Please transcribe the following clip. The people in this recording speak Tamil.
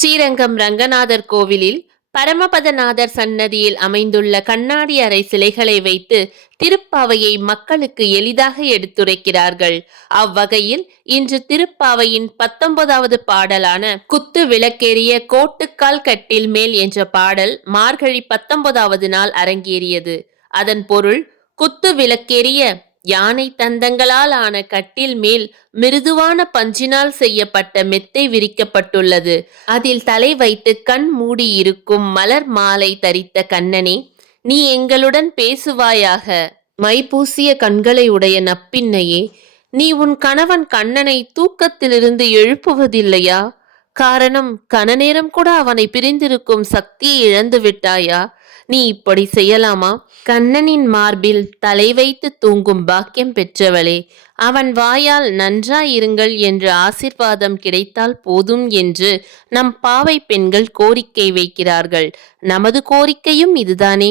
ஸ்ரீரங்கம் ரங்கநாதர் கோவிலில் பரமபதநாதர் சன்னதியில் அமைந்துள்ள கண்ணாடி அறை சிலைகளை வைத்து திருப்பாவையை மக்களுக்கு எளிதாக எடுத்துரைக்கிறார்கள். அவ்வகையில் இன்று திருப்பாவையின் 19வது பாடலான குத்து விளக்கேறிய கோட்டுக்கால் கட்டில் மேல் என்ற பாடல் மார்கழி 19வது நாள் அரங்கேறியது. அதன் பொருள், குத்து விளக்கேறிய யானை தந்தங்களால் ஆன கட்டில் மேல் மிருதுவான பஞ்சினால் செய்யப்பட்ட மெத்தை விரிக்கப்பட்டுள்ளது. அதில் தலை வைத்து கண் மூடி இருக்கும் மலர் மாலை தரித்த கண்ணனே, நீ எங்களுடன் பேசுவாயாக. மைபூசிய கண்களை உடைய நப்பின்னையே, நீ உன் கணவன் கண்ணனை தூக்கத்திலிருந்து எழுப்புவதில்லையா? காரணம், கனநேரம் கூட அவனை பிரிந்திருக்கும் சக்தியை இழந்து விட்டாயா? நீ இப்படி செய்யலாமா? கண்ணனின் மார்பில் தலை வைத்து தூங்கும் பாக்கியம் பெற்றவளே, அவன் வாயால் நன்றாயிருங்கள் என்ற ஆசிர்வாதம் கிடைத்தால் போதும் என்று நம் பாவை பெண்கள் கோரிக்கை வைக்கிறார்கள். நமது கோரிக்கையும் இதுதானே?